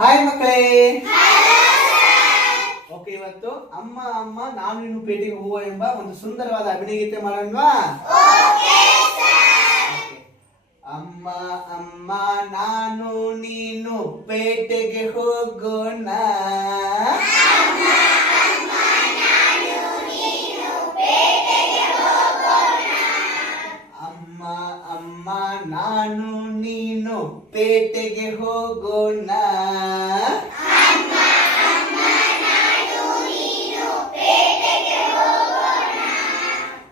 Hi ಮಕ್ಕಳೇ. Okay ಇವತ್ತು ಅಮ್ಮ ಅಮ್ಮ ನಾನು ನಿನ್ನ ಪೇಟೆಗೆ ಹೂವ ಎಂಬ ಒಂದು ಸುಂದರವಾದ ಅಭಿನಯಗೀತೆ ಮಾಡೋಣವಾ? ಓಕೆ. ಅಮ್ಮ ಅಮ್ಮ ನಾನು ನೀನು ಪೇಟೆಗೆ ಹೋಗೋಣ. ಅಮ್ಮ ಅಮ್ಮ ನಾನು ನೀನು ಪೇಟೆಗೆ ಹೋಗೋಣ.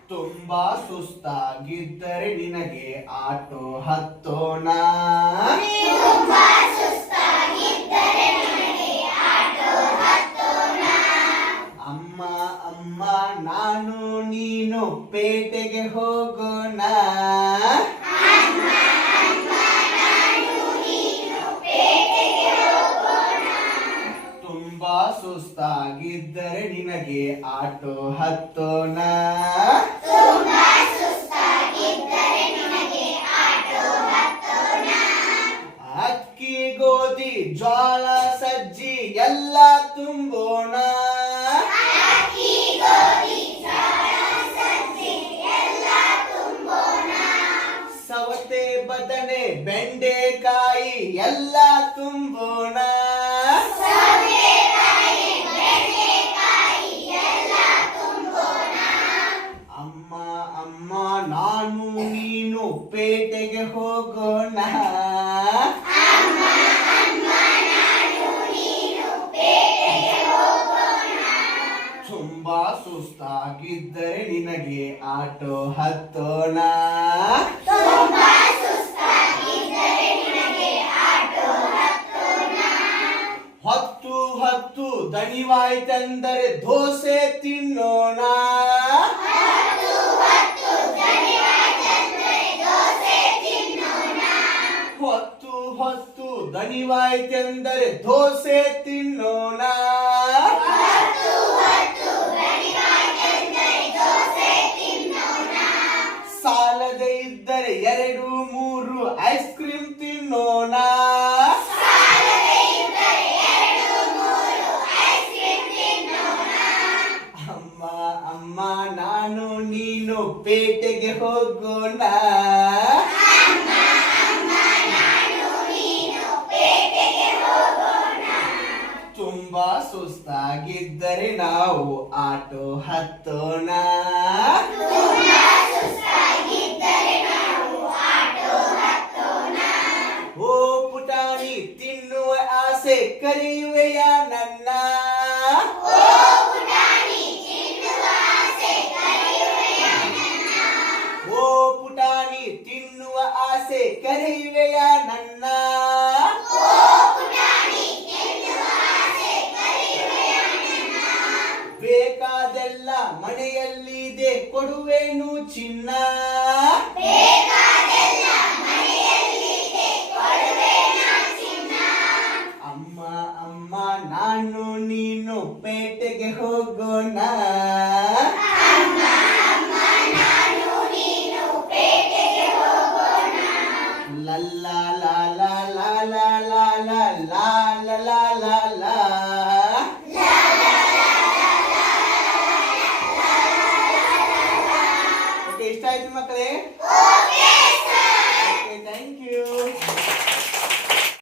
ತುಂಬಾ ಸುಸ್ತಾಗಿದ್ದರೆ ನಿನಗೆ ಆಟೋ ಹತ್ತೋಣ. ಅಮ್ಮ ಅಮ್ಮ ನಾನು ನೀನು ಪೇಟೆಗೆ ಹೋಗೋಣ. ತುಂಬಾ ಸುಸ್ತಾಗಿದ್ದರೆ ನಿನಗೆ ಆಟೋ ಹತ್ತೋಣ. ಜ್ವಾಳ ಸಜ್ಜಿ ಎಲ್ಲ ತುಂಬೋಣ. ಸವತೆ ಬದನೆ ಬೆಂಡೆಕಾಯಿ ಎಲ್ಲ ತುಂಬೋಣ. ಅಮ್ಮ ಅಮ್ಮ, ನಾನು ನೀನು ಪೇಟೆಗೆ ಹೋಗೋಣ. ಸುಸ್ತಾಗಿದ್ದರೆ ನಿನಗೆ ಆಟೋ ಹತ್ತೋಣ. ಹತ್ತು ಹತ್ತು ದಣಿವಾಯ್ತೆಂದರೆ ದೋಸೆ ತಿನ್ನೋಣ. ಹೊತ್ತು ಹೊತ್ತು ದಣಿವಾಯ್ತೆಂದರೆ ದೋಸೆ ತಿನ್ನೋಣ. ಐಸ್ ಕ್ರೀಮ್ ತಿನ್ನೋಣ. ಅಮ್ಮ ಅಮ್ಮ ನಾನು ನೀನು ಪೇಟೆಗೆ ಹೋಗೋಣ. ತುಂಬಾ ಸುಸ್ತಾಗಿದ್ದರೆ ನಾವು ಆಟೋ ಹತ್ತೋಣ. ಆಸೆ ಕರೆಯುವೆಯ ನನ್ನ? ಓ ಪುಟಾಣಿ ತಿನ್ನುವ ಆಸೆ ಕರೆಯುವೆಯ ನನ್ನ? ಬೇಕಾದೆಲ್ಲ ಮನೆಯಲ್ಲಿದೆ ಕೊಡುವೆನು ಚಿನ್ನ? ಪೇಟೆಗೆ ಹೋಗೋಣ ಲಲ್ಲಾ ಲಾ ಲಾ ಲಾ ಲಾ ಲಾ ಲಾ ಲಾ ಲಾ ಲಾ ಓಕೆ ಇಷ್ಟ ಆಯ್ತು ಮಕ್ಕಳೇ